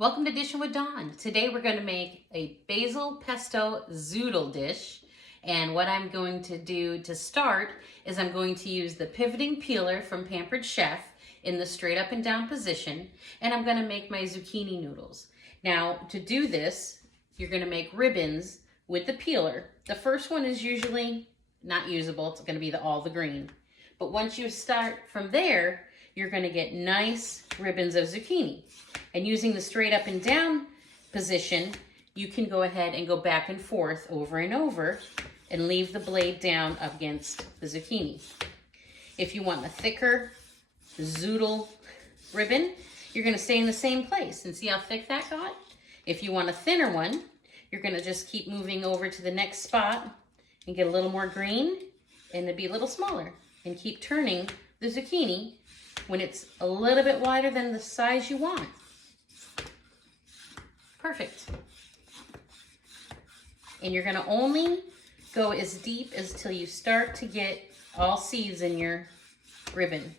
Welcome to Dishin with Dawn. Today we're going to make a basil pesto zoodle dish. And what I'm going to do to start is I'm going to use the pivoting peeler from Pampered Chef in the straight up and down position. And I'm going to make my zucchini noodles. Now to do this, you're going to make ribbons with the peeler. The first one is usually not usable. It's going to be all the green. But once you start from there, you're going to get nice ribbons of zucchini. And using the straight up and down position, you can go ahead and go back and forth over and over and leave the blade down against the zucchini. If you want a thicker zoodle ribbon, you're going to stay in the same place and see how thick that got. If you want a thinner one, you're going to just keep moving over to the next spot and get a little more green, and it'll be a little smaller. And keep turning the zucchini when it's a little bit wider than the size you want. Perfect. And you're gonna only go as deep as till you start to get all seeds in your ribbon.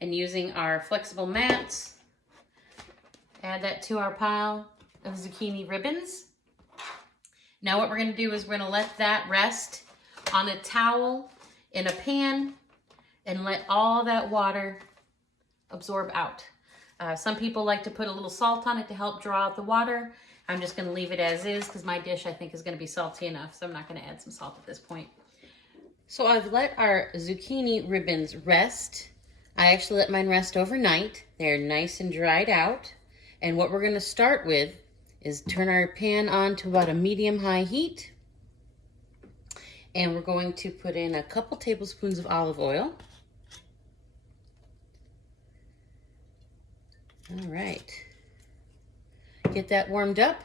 And using our flexible mats, add that to our pile of zucchini ribbons. Now what we're gonna do is we're gonna let that rest on a towel in a pan and let all that water absorb out. Some people like to put a little salt on it to help draw out the water. I'm just gonna leave it as is because my dish I think is gonna be salty enough, so I'm not gonna add some salt at this point. So I've let our zucchini ribbons rest. I actually let mine rest overnight. They're nice and dried out. And what we're gonna start with is turn our pan on to about a medium-high heat. And we're going to put in a couple tablespoons of olive oil. All right, get that warmed up.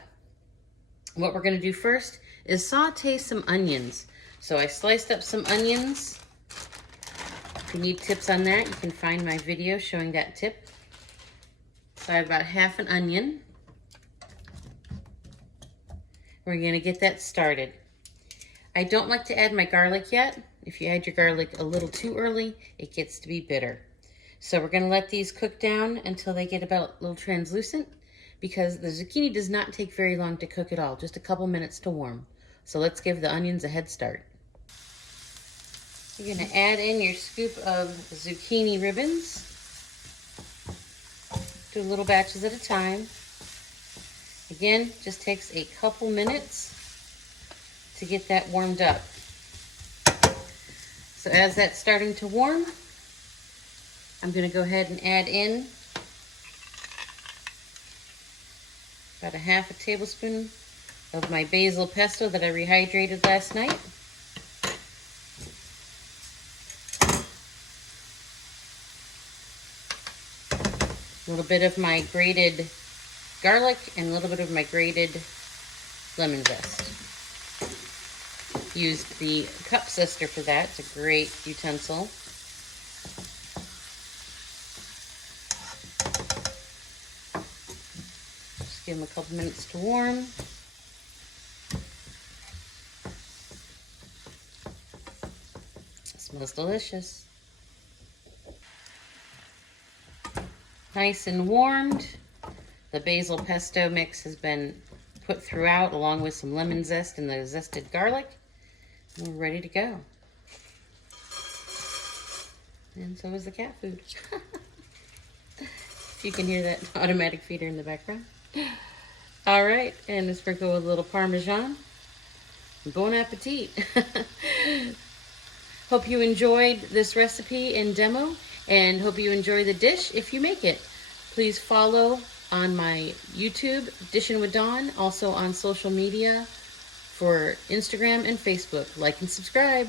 What we're gonna do first is saute some onions. So I sliced up some onions. If you need tips on that, you can find my video showing that tip. So I have about half an onion. We're gonna get that started. I don't like to add my garlic yet. If you add your garlic a little too early, it gets to be bitter. So we're gonna let these cook down until they get about a little translucent, because the zucchini does not take very long to cook at all, just a couple minutes to warm. So let's give the onions a head start. You're gonna add in your scoop of zucchini ribbons. Do little batches at a time. Again, just takes a couple minutes to get that warmed up. So as that's starting to warm, I'm going to go ahead and add in about a half a tablespoon of my basil pesto that I rehydrated last night. A little bit of my grated garlic and a little bit of my grated lemon zest. Used the cup zester for that. It's a great utensil. Just give them a couple minutes to warm. It smells delicious. Nice and warmed. The basil pesto mix has been put throughout along with some lemon zest and the zested garlic. And we're ready to go. And so is the cat food. If you can hear that automatic feeder in the background. All right, and a sprinkle with a little Parmesan. Bon appetit. Hope you enjoyed this recipe and demo, and hope you enjoy the dish if you make it. Please follow on my YouTube, Dishin with Dawn, also on social media for Instagram and Facebook. Like and subscribe.